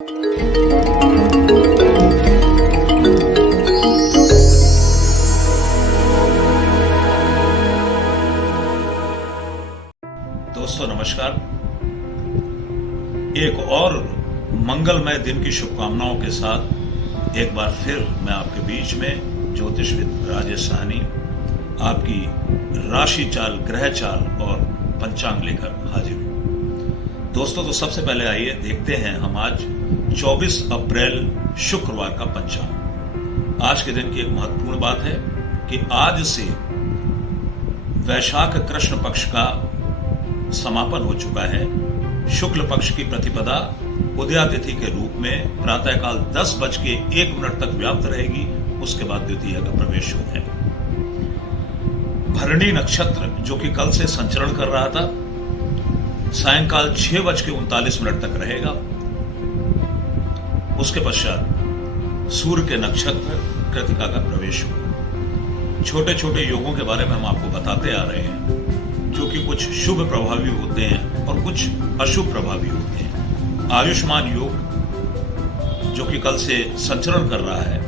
दोस्तों नमस्कार। एक और मंगलमय दिन की शुभकामनाओं के साथ एक बार फिर मैं आपके बीच में ज्योतिषविद राजेश साहनी आपकी राशि चाल, ग्रह चाल और पंचांग लेकर हाजिर हूं। दोस्तों तो सबसे पहले आइए देखते हैं हम आज 24 अप्रैल शुक्रवार का पंचांग। आज के दिन की एक महत्वपूर्ण बात है कि आज से वैशाख कृष्ण पक्ष का समापन हो चुका है। शुक्ल पक्ष की प्रतिपदा उदया तिथि के रूप में प्रातःकाल 10:01 तक व्याप्त रहेगी। उसके बाद द्वितीया का प्रवेश हो जाएगा। भरणी नक्षत्र जो कि कल से संचरण कर रहा था, सायंकाल 6:39 तक रहेगा। उसके पश्चात सूर्य के नक्षत्र कृतिका का प्रवेश होगा। छोटे छोटे योगों के बारे में हम आपको बताते आ रहे हैं, जो कि कुछ शुभ प्रभावी होते हैं और कुछ अशुभ प्रभावी होते हैं। आयुष्मान योग जो कि कल से संचरण कर रहा है,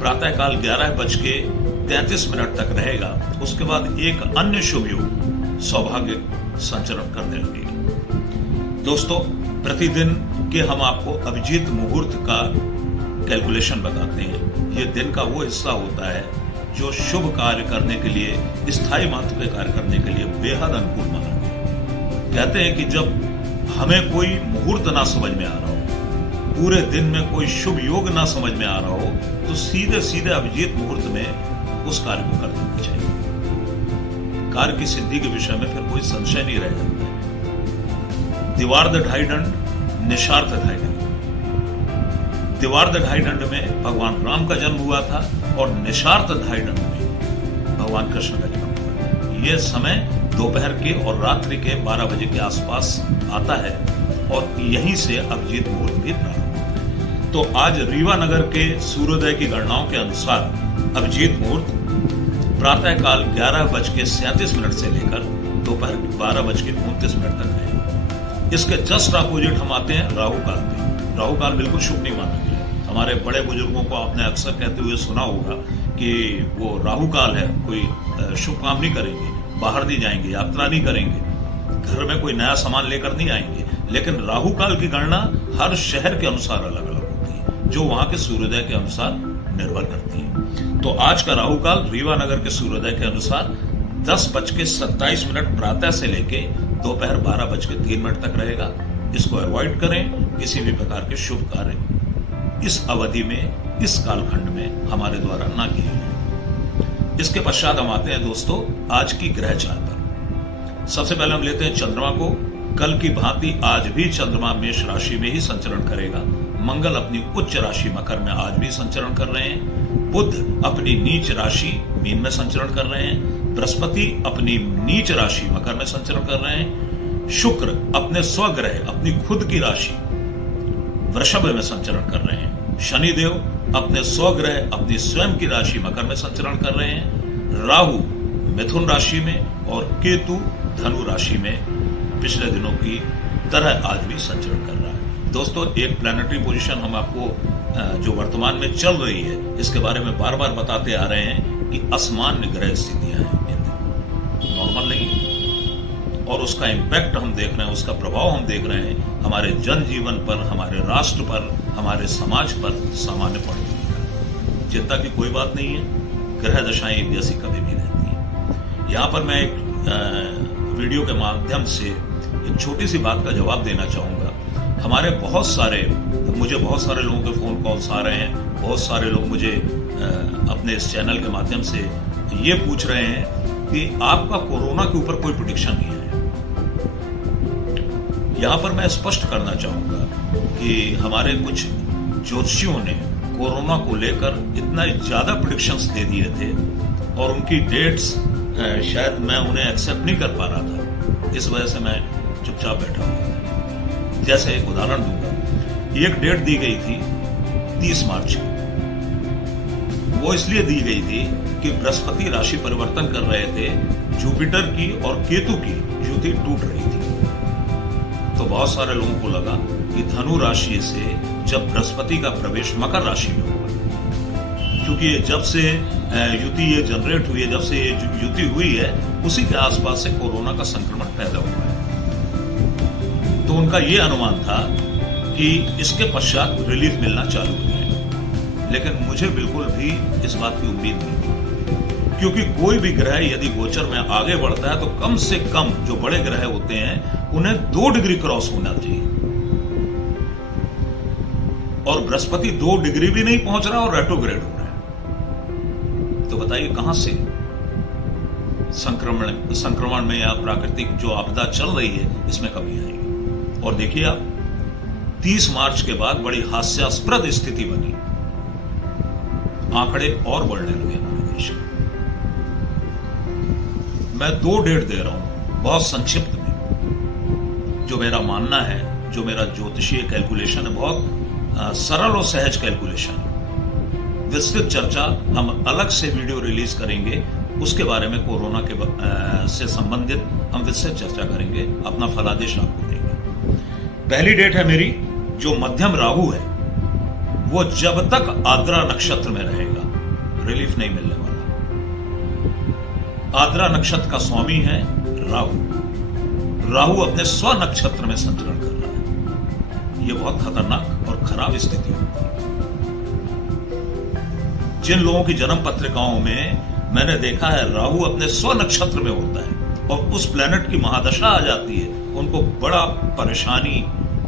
प्रातःकाल 11:33 तक रहेगा। उसके बाद एक अन्य शुभ योग सौभाग्य संचरण करने लगेगी। दोस्तों प्रतिदिन के हम आपको अभिजीत मुहूर्त का कैलकुलेशन बताते हैं। ये दिन का वो हिस्सा होता है जो शुभ कार्य करने के लिए, स्थायी महत्व के कार्य करने के लिए बेहद अनुकूल माना गया। कहते हैं कि जब हमें कोई मुहूर्त ना समझ में आ रहा हो, पूरे दिन में कोई शुभ योग ना समझ में आ रहा हो, तो सीधे सीधे अभिजीत मुहूर्त में उस कार्य को कर देना चाहिए। कार्य की सिद्धि के विषय में फिर कोई संशय नहीं रह जाता है। दिवार्ध ढाई दंड, निशार्थ ढाई दंड। दिवार्ध ढाई दंड में भगवान राम का जन्म हुआ था और निशार्थ ढाई दंड में भगवान कृष्ण का जन्म हुआ था। यह समय दोपहर के और रात्रि के 12 बजे के आसपास आता है और यहीं से अभिजीत मुहूर्त भी प्रारंभ होता है। तो आज रीवा नगर के सूर्योदय की गणनाओं के अनुसार अभिजीत मुहूर्त प्रातःकाल 11:37 से लेकर दोपहर 12:29 तक रहेगा। इसके जस्ट अपोजिट हम आते हैं राहु काल में। राहु काल बिल्कुल शुभ नहीं माना गया। हमारे बड़े बुजुर्गों को आपने अक्सर कहते हुए सुना होगा कि वो राहु काल है, कोई शुभ काम नहीं करेंगे, बाहर नहीं जाएंगे, यात्रा नहीं करेंगे, घर में कोई नया सामान लेकर नहीं आएंगे। लेकिन राहु काल की गणना हर शहर के अनुसार अलग अलग होती है, जो वहां के सूर्योदय के अनुसार निर्भर करती है। तो आज का राहु काल रीवा नगर के सूर्योदय के अनुसार 10:27 प्रातः से लेके दोपहर 12:03 तक रहेगा। इसको अवॉइड करें। किसी भी प्रकार के शुभ कार्य इस अवधि में, इस कालखंड में हमारे द्वारा ना किए जाए। इसके पश्चात हम आते हैं दोस्तों आज की ग्रह चाल पर। सबसे पहले हम लेते हैं चंद्रमा को। कल की भांति आज भी चंद्रमा मेष राशि में ही संचरण करेगा। मंगल अपनी उच्च राशि मकर में आज भी संचरण कर रहे हैं। बुध अपनी नीच राशि मीन में संचरण कर रहे हैं। बृहस्पति अपनी नीच राशि मकर में संचरण कर रहे हैं। शुक्र अपने स्वग्रह, अपनी खुद की राशि वृषभ में संचरण कर रहे हैं। शनिदेव अपने स्वग्रह, अपनी स्वयं की राशि मकर में संचरण कर रहे हैं। राहु मिथुन राशि में और केतु धनु राशि में पिछले दिनों की तरह आज भी संचरण कर रहा है। दोस्तों एक प्लैनेटरी पोजीशन हम आपको जो वर्तमान में चल रही है, इसके बारे में बार बार बताते आ रहे हैं कि असामान्य ग्रह स्थितियां हैं, नॉर्मल नहीं है। और उसका इंपैक्ट हम देख रहे हैं, उसका प्रभाव हम देख रहे हैं हमारे जनजीवन पर, हमारे राष्ट्र पर, हमारे समाज पर सामान्य पड़ रही है। चिंता की कोई बात नहीं है। ग्रह दशाएं एक जैसी कभी भी रहती है। यहां पर मैं एक वीडियो के माध्यम से एक छोटी सी बात का जवाब देना चाहूंगा। मुझे बहुत सारे लोगों के फोन कॉल्स आ रहे हैं। बहुत सारे लोग मुझे अपने इस चैनल के माध्यम से ये पूछ रहे हैं कि आपका कोरोना के ऊपर कोई प्रेडिक्शन नहीं है। यहां पर मैं स्पष्ट करना चाहूंगा कि हमारे कुछ ज्योतिषियों ने कोरोना को लेकर इतना ज्यादा प्रेडिक्शंस दे दिए थे और उनकी डेट्स शायद मैं उन्हें एक्सेप्ट नहीं कर पा रहा था। इस वजह से मैं चुपचाप बैठा हुआ था। जैसे एक उदाहरण दूंगा, एक डेट दी गई थी 30 मार्च की। वो इसलिए दी गई थी कि बृहस्पति राशि परिवर्तन कर रहे थे, जुपिटर की और केतु की युति टूट रही थी। तो बहुत सारे लोगों को लगा कि धनु राशि से जब बृहस्पति का प्रवेश मकर राशि में होगा, क्योंकि जब से युति ये जनरेट हुई है, जब से ये युति हुई है, उसी के आसपास से कोरोना का संक्रमण पैदा हुआ है। तो उनका ये अनुमान था कि इसके पश्चात रिलीफ मिलना चालू हो जाएगा, लेकिन मुझे बिल्कुल भी इस बात की उम्मीद नहीं थी, क्योंकि कोई भी ग्रह यदि गोचर में आगे बढ़ता है तो कम से कम जो बड़े ग्रह होते हैं उन्हें 2 डिग्री क्रॉस होना चाहिए, और बृहस्पति 2 डिग्री भी नहीं पहुंच रहा और रेट्रोग्रेड हो रहा है। तो बताइए कहां से संक्रमण में या प्राकृतिक जो आपदा चल रही है इसमें कमी आएगी। और देखिए आप 30 मार्च के बाद बड़ी हास्यास्पद स्थिति बनी, आंकड़े और बढ़ने लगे हमारे देश में। मैं 2 डेट दे रहा हूं बहुत संक्षिप्त में। जो मेरा मानना है, जो मेरा ज्योतिषीय कैलकुलेशन है, बहुत सरल और सहज कैलकुलेशन है। विस्तृत चर्चा हम अलग से वीडियो रिलीज करेंगे, उसके बारे में कोरोना के से संबंधित हम विस्तृत चर्चा करेंगे, अपना फलादेश आपको देंगे। पहली डेट है मेरी, जो मध्यम राहु है वो जब तक आद्रा नक्षत्र में रहेगा रिलीफ नहीं मिलने वाला। आद्रा नक्षत्र का स्वामी है राहु। राहु अपने स्व नक्षत्र में संचरण कर रहा है। यह बहुत खतरनाक और खराब स्थिति होती है। जिन लोगों की जन्म पत्रिकाओं में मैंने देखा है राहु अपने स्व नक्षत्र में होता है और उस प्लेनेट की महादशा आ जाती है, उनको बड़ा परेशानी,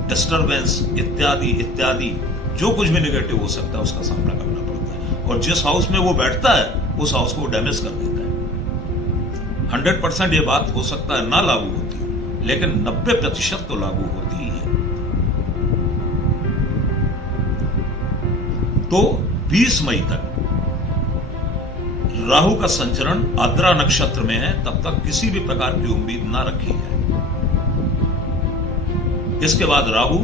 डिस्टर्बेंस इत्यादि इत्यादि जो कुछ भी नेगेटिव हो सकता है उसका सामना करना पड़ता है। और जिस हाउस में वो बैठता है उस हाउस को डैमेज कर देता है। 100% ये बात हो सकता है ना लागू होती, लेकिन 90% तो लागू होती ही है। तो 20 मई तक राहु का संचरण आद्रा नक्षत्र में है, तब तक किसी भी प्रकार की उम्मीद ना रखी जाए। इसके बाद राहु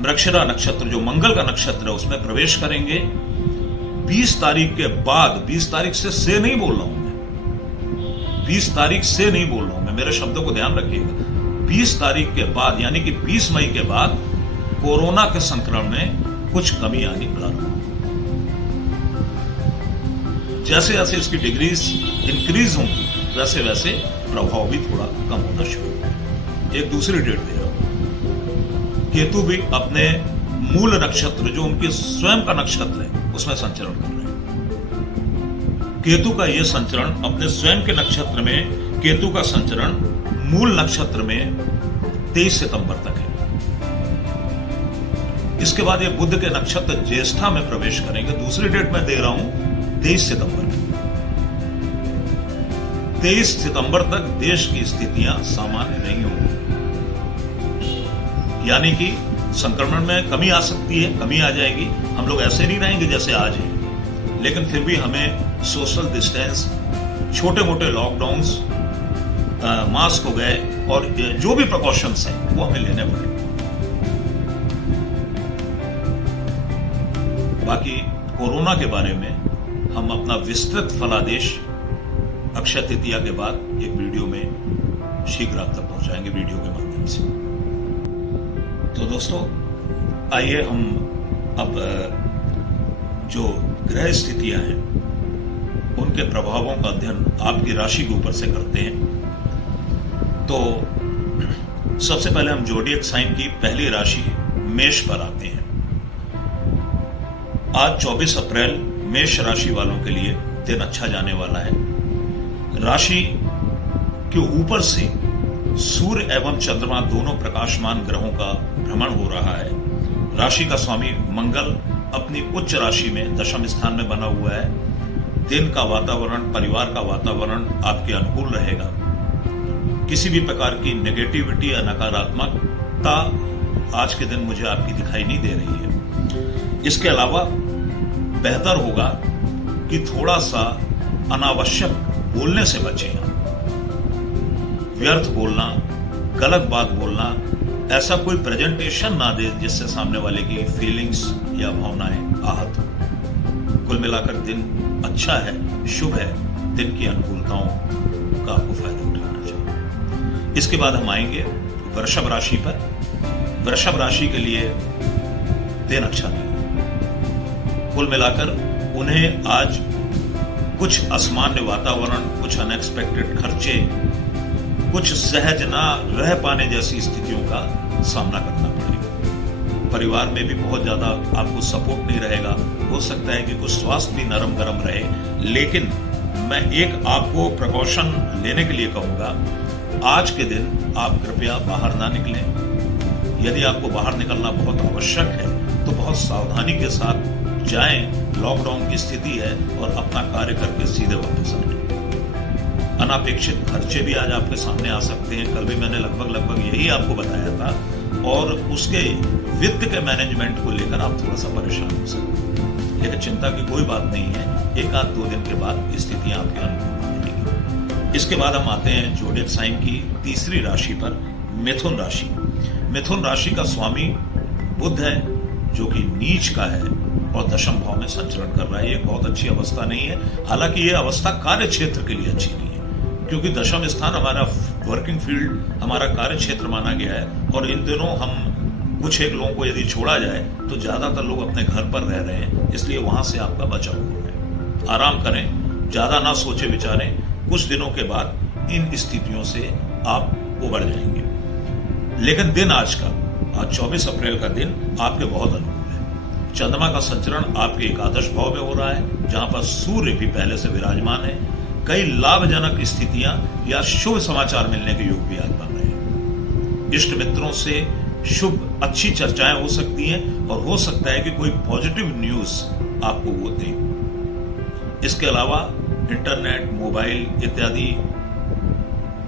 मृगशिरा नक्षत्र, जो मंगल का नक्षत्र है, उसमें प्रवेश करेंगे। 20 तारीख के बाद, 20 तारीख से नहीं बोल रहा हूं मैं, 20 तारीख से नहीं बोल रहा हूं मैं, मेरे शब्दों को ध्यान रखिएगा। 20 तारीख के बाद यानी कि 20 मई के बाद कोरोना के संक्रमण में कुछ कमी आनी प्रारंभ होगी। जैसे जैसे इसकी डिग्रीज इंक्रीज होंगी वैसे वैसे प्रभाव भी थोड़ा कम होना शुरू होगा। एक दूसरी डेट दे रहा हूं, केतु भी अपने मूल नक्षत्र, जो उनके स्वयं का नक्षत्र है, उसमें संचरण कर रहे हैं। केतु का यह संचरण अपने स्वयं के नक्षत्र में, केतु का संचरण मूल नक्षत्र में 23 सितंबर तक है। इसके बाद ये बुध के नक्षत्र ज्येष्ठा में प्रवेश करेंगे। दूसरी डेट मैं दे रहा हूं 23 सितंबर। 23 सितंबर तक देश की स्थितियां सामान्य नहीं होंगी, यानी कि संक्रमण में कमी आ सकती है, कमी आ जाएगी। हम लोग ऐसे नहीं रहेंगे जैसे आज है, लेकिन फिर भी हमें सोशल डिस्टेंस, छोटे मोटे लॉकडाउन्स, मास्क हो गए और जो भी प्रिकॉशंस हैं वो हमें लेने पड़ेंगे। बाकी कोरोना के बारे में हम अपना विस्तृत फलादेश अक्षय तृतीया के बाद एक वीडियो में शीघ्र आप तक पहुंचाएंगे, वीडियो के माध्यम से। तो दोस्तों आइए हम अब जो ग्रह स्थितियां हैं उनके प्रभावों का अध्ययन आपकी राशि के ऊपर से करते हैं। तो सबसे पहले हम जोडिएक साइन की पहली राशि मेष पर आते हैं। आज 24 अप्रैल मेष राशि वालों के लिए दिन अच्छा जाने वाला है। राशि के ऊपर से सूर्य एवं चंद्रमा दोनों प्रकाशमान ग्रहों का भ्रमण हो रहा है। राशि का स्वामी मंगल अपनी उच्च राशि में दशम स्थान में बना हुआ है। दिन का वातावरण, परिवार का वातावरण आपके अनुकूल रहेगा। किसी भी प्रकार की नेगेटिविटी या नकारात्मकता आज के दिन मुझे आपकी दिखाई नहीं दे रही है। इसके अलावा बेहतर होगा कि थोड़ा सा अनावश्यक बोलने से बचें। व्यर्थ बोलना, गलत बात बोलना, ऐसा कोई प्रेजेंटेशन ना दे जिससे सामने वाले की फीलिंग्स या भावनाएं आहत हो। कुल मिलाकर दिन अच्छा है, शुभ है। दिन की अनुकूलताओं का आपको फायदा उठाना चाहिए। इसके बाद हम आएंगे वृषभ राशि पर। वृषभ राशि के लिए दिन अच्छा नहीं है। कुल मिलाकर उन्हें आज कुछ असामान्य वातावरण, कुछ अनएक्सपेक्टेड खर्चे, कुछ सहज ना रह पाने जैसी स्थितियों का सामना करना पड़ेगा। परिवार में भी बहुत ज्यादा आपको सपोर्ट नहीं रहेगा। हो सकता है कि कुछ स्वास्थ्य भी नरम गरम रहे, लेकिन मैं एक आपको प्रिकॉशन लेने के लिए कहूंगा, आज के दिन आप कृपया बाहर ना निकलें। यदि आपको बाहर निकलना बहुत आवश्यक है तो बहुत सावधानी के साथ जाएं। लॉकडाउन की स्थिति है और अपना कार्य करके सीधे वापस आए। अनापेक्षित खर्चे भी आज आपके सामने आ सकते हैं। कल भी मैंने लगभग यही आपको बताया था, और उसके वित्त के मैनेजमेंट को लेकर आप थोड़ा सा परेशान हो सकते हैं, लेकिन चिंता की कोई बात नहीं है। एक आध 2 दिन के बाद स्थितियां आपके अनुकूल हो जाएंगी। इसके बाद हम आते हैं जोडिएक साइन की तीसरी राशि पर, मिथुन राशि। मिथुन राशि का स्वामी बुध है, जो कि नीच का है और दशम भाव में संचरण कर रहा है। ये बहुत अच्छी अवस्था नहीं है। हालांकि ये अवस्था कार्य क्षेत्र के लिए अच्छी नहीं है, क्योंकि दशम स्थान हमारा वर्किंग फील्ड, हमारा कार्य क्षेत्र माना गया है, और इन दिनों हम कुछ एक लोगों को यदि छोड़ा जाए तो ज्यादातर लोग अपने घर पर रह रहे हैं, इसलिए वहां से आपका बचाव हो रहा है। आराम करें, ज्यादा ना सोचे विचारें। कुछ दिनों के बाद इन स्थितियों से आप उबर जाएंगे। लेकिन दिन आज 24 अप्रैल का दिन आपके बहुत अनुकूल है। चंद्रमा का संचरण आपके एकादश भाव में हो रहा है, जहां पर सूर्य भी पहले से विराजमान है। कई लाभजनक स्थितियां या शुभ समाचार मिलने के योग भी आज बन रहे हैं। इष्ट मित्रों से शुभ अच्छी चर्चाएं हो सकती हैं, और हो सकता है कि कोई पॉजिटिव न्यूज आपको वो दें। इसके अलावा इंटरनेट, मोबाइल इत्यादि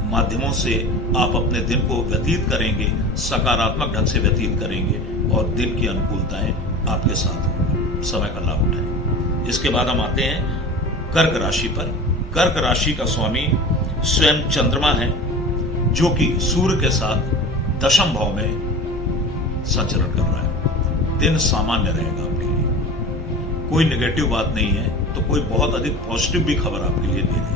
माध्यमों से आप अपने दिन को व्यतीत करेंगे, सकारात्मक ढंग से व्यतीत करेंगे, और दिन की अनुकूलताएं आपके साथ होंगी। समय का लाभ उठाएं। इसके बाद हम आते हैं कर्क राशि पर। कर्क राशि का स्वामी स्वयं चंद्रमा है, जो कि सूर्य के साथ दशम भाव में संचरण कर रहा है। दिन सामान्य रहेगा आपके लिए। कोई नेगेटिव बात नहीं है, तो कोई बहुत अधिक पॉजिटिव भी खबर आपके लिए नहीं रहेगी।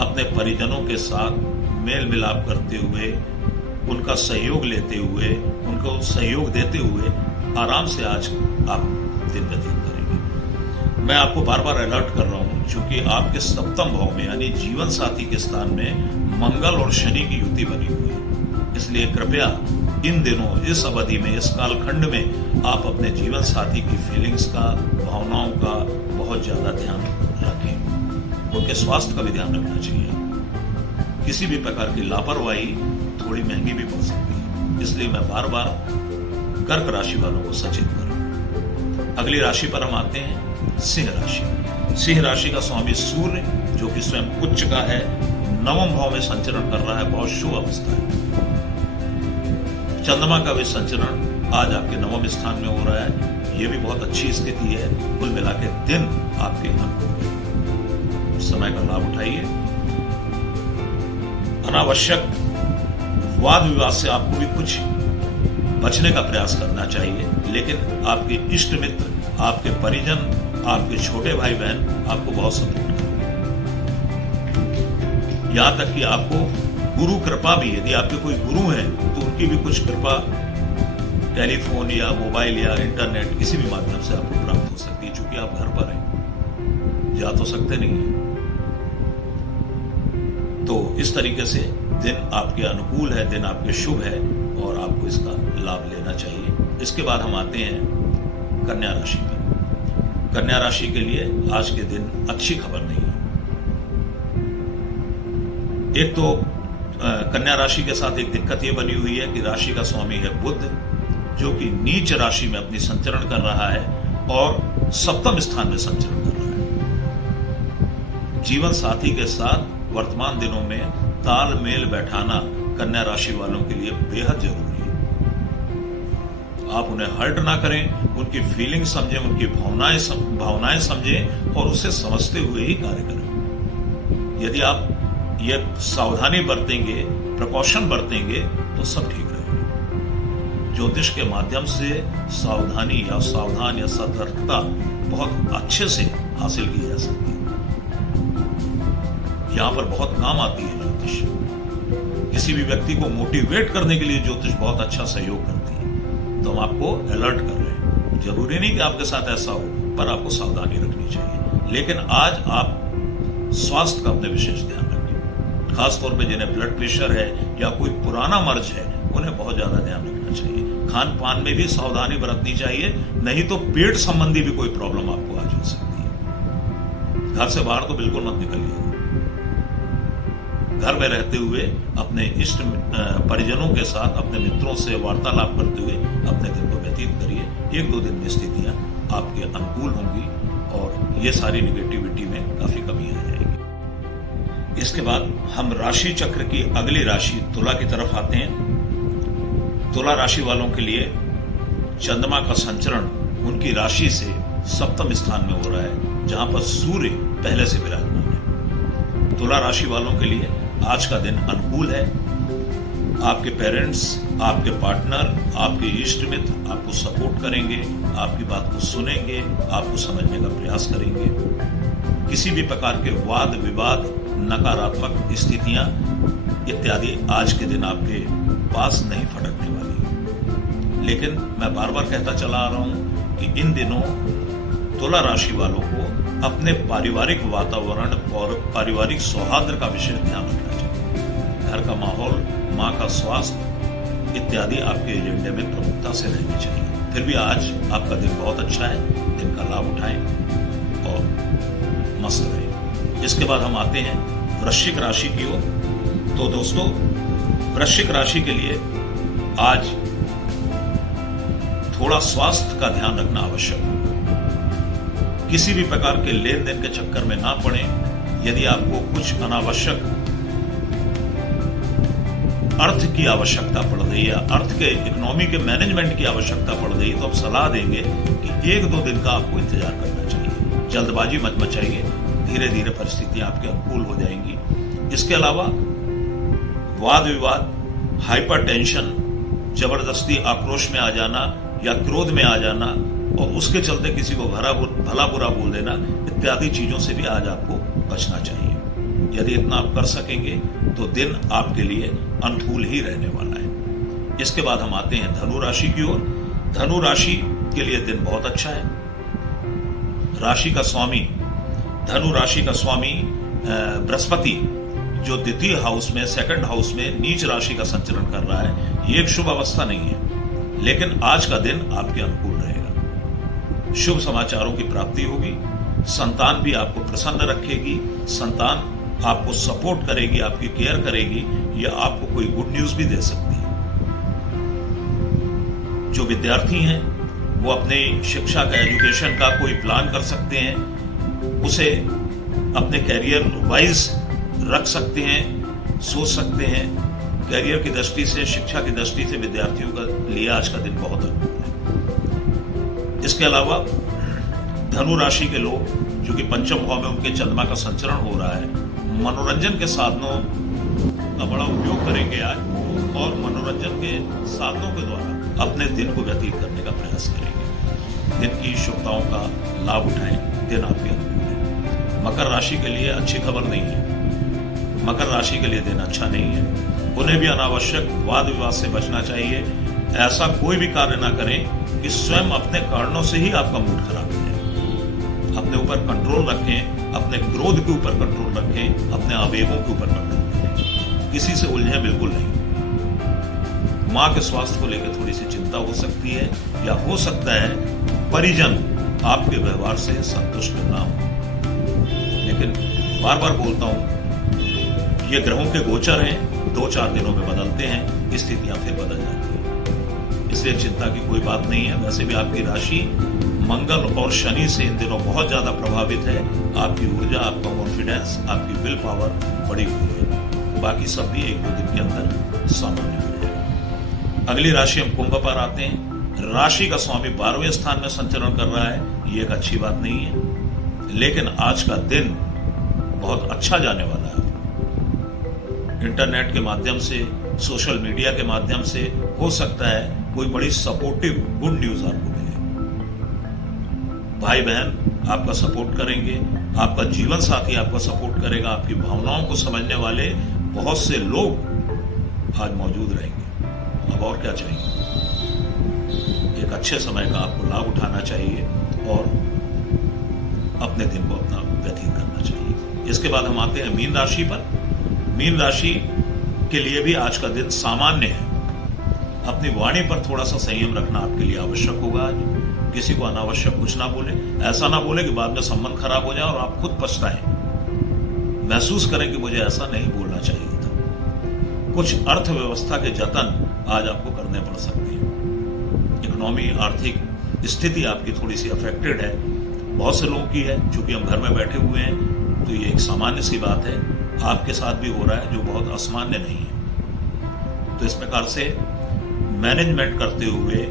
अपने परिजनों के साथ मेल मिलाप करते हुए, उनका सहयोग लेते हुए, उनको सहयोग देते हुए आराम से आज आप दिन व्यतीत करेंगे। मैं आपको बार बार अलर्ट कर रहा हूं, क्योंकि आपके सप्तम भाव में यानी जीवन साथी के स्थान में मंगल और शनि की युति बनी हुई है। इसलिए कृपया इन दिनों, इस अवधि में, इस कालखंड में आप अपने जीवन साथी की फीलिंग्स का, भावनाओं का बहुत ज्यादा ध्यान रखें। उनके स्वास्थ्य का भी ध्यान रखना चाहिए। किसी भी प्रकार की लापरवाही थोड़ी महंगी भी पड़ सकती है, इसलिए मैं बार बार कर्क राशि वालों को सचेत कर रहा हूं। अगली राशि पर हम आते हैं सिंह राशि। सिंह राशि का स्वामी सूर्य, जो कि स्वयं उच्च का है, नवम भाव में संचरण कर रहा है। बहुत शुभ अवस्था है। चंद्रमा का भी संचरण आज आपके नवम स्थान में हो रहा है। यह भी बहुत अच्छी स्थिति है। कुल मिला के दिन आपके अनुकूल है। समय का लाभ उठाइए। अनावश्यक वाद विवाद से आपको भी कुछ बचने का प्रयास करना चाहिए, लेकिन आपके इष्ट मित्र, आपके परिजन, आपके छोटे भाई बहन आपको बहुत सपोर्ट करेंगे। यहां तक कि आपको गुरु कृपा भी, यदि आपके कोई गुरु हैं तो उनकी भी कुछ कृपा टेलीफोन या मोबाइल या इंटरनेट किसी भी माध्यम से आपको प्राप्त हो सकती है, चूंकि आप घर पर हैं, जा तो सकते नहीं हैं। तो इस तरीके से दिन आपके अनुकूल है, दिन आपके शुभ है, और आपको इसका लाभ लेना चाहिए। इसके बाद हम आते हैं कन्या राशि पर। कन्या राशि के लिए आज के दिन अच्छी खबर नहीं है। एक तो कन्या राशि के साथ एक दिक्कत यह बनी हुई है कि राशि का स्वामी है बुध, जो कि नीच राशि में अपनी संचरण कर रहा है और सप्तम स्थान में संचरण कर रहा है। जीवन साथी के साथ वर्तमान दिनों में तालमेल बैठाना कन्या राशि वालों के लिए बेहद जरूरी है। आप उन्हें हर्ट ना करें, उनकी फीलिंग समझें, उनकी भावनाएं समझें और उसे समझते हुए ही कार्य करें। यदि आप ये सावधानी बरतेंगे, प्रिकॉशन बरतेंगे, तो सब ठीक रहेगा। ज्योतिष के माध्यम से सावधानी या सावधान या सतर्कता बहुत अच्छे से हासिल की जा सकती है। यहां पर बहुत काम आती है ज्योतिष। किसी भी व्यक्ति को मोटिवेट करने के लिए ज्योतिष बहुत अच्छा सहयोग करती है। तो हम आपको अलर्ट कर रहे हैं। जरूरी नहीं कि आपके साथ ऐसा हो, पर आपको सावधानी रखनी चाहिए। लेकिन आज आप स्वास्थ्य का अपने विशेष ध्यान रखें। खासतौर पे जिन्हें ब्लड प्रेशर है या कोई पुराना मर्ज है, उन्हें बहुत ज्यादा ध्यान रखना चाहिए। खान पान में भी सावधानी बरतनी चाहिए, नहीं तो पेट संबंधी भी कोई प्रॉब्लम आपको आज हो सकती है। घर से बाहर तो बिल्कुल मत निकलिए। घर में रहते हुए अपने इष्ट परिजनों के साथ, अपने मित्रों से वार्तालाप करते हुए अपने दिन को व्यतीत करिए। 1-2 दिन में स्थितियां आपके अनुकूल होंगी और ये सारी निगेटिविटी में काफी कमी आ जाएगी। इसके बाद हम राशि चक्र की अगली राशि तुला की तरफ आते हैं। तुला राशि वालों के लिए चंद्रमा का संचरण उनकी राशि से सप्तम स्थान में हो रहा है, जहां पर सूर्य पहले से विराजमान है। तुला राशि वालों के लिए आज का दिन अनुकूल है। आपके पेरेंट्स, आपके पार्टनर, आपके इष्ट मित्र आपको सपोर्ट करेंगे, आपकी बात को सुनेंगे, आपको समझने का प्रयास करेंगे। किसी भी प्रकार के वाद विवाद, नकारात्मक स्थितियां इत्यादि आज के दिन आपके पास नहीं फटकने वाली। लेकिन मैं बार बार कहता चला आ रहा हूं कि इन दिनों तुला राशि वालों को अपने पारिवारिक वातावरण और पारिवारिक सौहार्द का विशेष ध्यान रखना चाहिए। घर का माहौल, मां का स्वास्थ्य इत्यादि आपके एजेंडे में प्रमुखता से रहनी चाहिए। फिर भी आज आपका दिन बहुत अच्छा है, दिन का लाभ उठाएं और मस्त रहें। इसके बाद हम आते हैं वृश्चिक राशि की ओर। तो दोस्तों, वृश्चिक राशि के लिए आज थोड़ा स्वास्थ्य का ध्यान रखना आवश्यक है। किसी भी प्रकार के लेन देन के चक्कर में ना पड़े। यदि आपको कुछ अनावश्यक अर्थ की आवश्यकता पड़ रही है, अर्थ के इकोनॉमी के मैनेजमेंट की आवश्यकता पड़ रही है, तो हम सलाह देंगे कि 1-2 दिन का आपको इंतजार करना चाहिए। जल्दबाजी मत मचाइए, धीरे धीरे परिस्थितियां आपके अनुकूल हो जाएंगी। इसके अलावा वाद विवाद, हाइपर टेंशन, जबरदस्ती आक्रोश में आ जाना या क्रोध में आ जाना और उसके चलते किसी को भला बुरा बोल देना इत्यादि चीजों से भी आज आपको बचना चाहिए। यदि इतना आप कर सकेंगे तो दिन आपके लिए अनुकूल ही रहने वाला है। इसके बाद हम आते हैं धनु राशि की ओर। धनु राशि के लिए दिन बहुत अच्छा है। राशि का स्वामी, धनु राशि का स्वामी बृहस्पति, जो द्वितीय हाउस में, सेकंड हाउस में नीच राशि का संचरण कर रहा है, ये एक शुभ अवस्था नहीं है। लेकिन आज का दिन आपके अनुकूल रहेगा। शुभ समाचारों की प्राप्ति होगी। संतान भी आपको प्रसन्न रखेगी। संतान आपको सपोर्ट करेगी, आपकी केयर करेगी, या आपको कोई गुड न्यूज भी दे सकती है। जो विद्यार्थी हैं वो अपने शिक्षा का, एजुकेशन का कोई प्लान कर सकते हैं, उसे अपने कैरियर वाइज रख सकते हैं, सोच सकते हैं। कैरियर की दृष्टि से, शिक्षा की दृष्टि से विद्यार्थियों का लिए आज का दिन बहुत अनुकूल है। इसके अलावा धनु राशि के लोग, जो कि पंचम भाव में उनके चंद्रमा का संचरण हो रहा है, मनोरंजन के साधनों का बड़ा उपयोग करेंगे आज और मनोरंजन के साधनों के द्वारा अपने दिन को व्यतीत करने का प्रयास करेंगे। दिन की शुभताओं का लाभ उठाएं, दिन आपके अनुकूल है। मकर राशि के लिए अच्छी खबर नहीं है। मकर राशि के लिए दिन अच्छा नहीं है। उन्हें भी अनावश्यक वाद विवाद से बचना चाहिए। ऐसा कोई भी कार्य ना करें कि स्वयं अपने कारणों से ही आपका मूड खराब हो जाए। अपने ऊपर कंट्रोल रखें, अपने क्रोध के ऊपर कंट्रोल रखें, अपने आवेगों के ऊपर कंट्रोल रखें। किसी से उलझे बिल्कुल नहीं। मां के स्वास्थ्य को लेकर थोड़ी सी चिंता हो सकती है, या हो सकता है परिजन आपके व्यवहार से संतुष्ट ना हो। लेकिन बार बार बोलता हूं, ये ग्रहों के गोचर हैं, 2-4 दिनों में बदलते हैं, स्थितियां फिर बदल जाती हैं। इसलिए चिंता की कोई बात नहीं है। वैसे भी आपकी राशि मंगल और शनि से इन दिनों बहुत ज्यादा प्रभावित है। आपकी ऊर्जा, आपका कॉन्फिडेंस, आपकी विल पावर बढ़ी हुई है। बाकी सब भी 1-2 दिन के अंदर सामान्य हो जाएगा। अगली राशि हम कुंभ पर आते हैं। राशि का स्वामी 12वें स्थान में संचरण कर रहा है, ये एक अच्छी बात नहीं है। लेकिन आज का दिन बहुत अच्छा जाने वाला है। इंटरनेट के माध्यम से, सोशल मीडिया के माध्यम से हो सकता है कोई बड़ी सपोर्टिव गुड न्यूज आपको मिले। भाई बहन आपका सपोर्ट करेंगे, आपका जीवन साथी आपका सपोर्ट करेगा, आपकी भावनाओं को समझने वाले बहुत से लोग आज मौजूद रहेंगे। अब और क्या चाहिए? एक अच्छे समय का आपको लाभ उठाना चाहिए और अपने दिन को अपना व्यतीत करना चाहिए। इसके बाद हम आते हैं मीन राशि पर। मीन राशि के लिए भी आज का दिन सामान्य है। अपनी वाणी पर थोड़ा सा संयम रखना आपके लिए आवश्यक होगा आज। किसी को अनावश्यक कुछ ना बोले, ऐसा ना बोले कि बाद में संबंध खराब हो जाए और आप खुद पछताएं, महसूस करें कि मुझे ऐसा नहीं बोलना चाहिए था। कुछ अर्थव्यवस्था के जतन आज आपको करने पड़ सकते हैं। इकोनॉमी, आर्थिक स्थिति आपकी थोड़ी सी अफेक्टेड है, बहुत से लोगों की है। चूंकि हम घर में बैठे हुए हैं तो ये एक सामान्य सी बात है, आपके साथ भी हो रहा है, जो बहुत असामान्य नहीं है। तो इस प्रकार से मैनेजमेंट करते हुए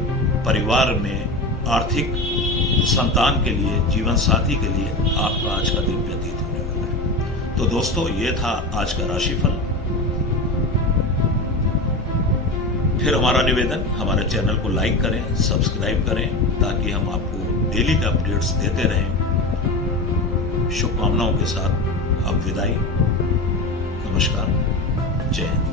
परिवार में आर्थिक, संतान के लिए, जीवन साथी के लिए आपका आज का दिन व्यतीत होने वाला है। तो दोस्तों, ये था आज का राशिफल। फिर हमारा निवेदन, हमारे चैनल को लाइक करें, सब्सक्राइब करें, ताकि हम आपको डेली के अपडेट्स देते रहें। शुभकामनाओं के साथ अब विदाई। नमस्कार, जय हिंद।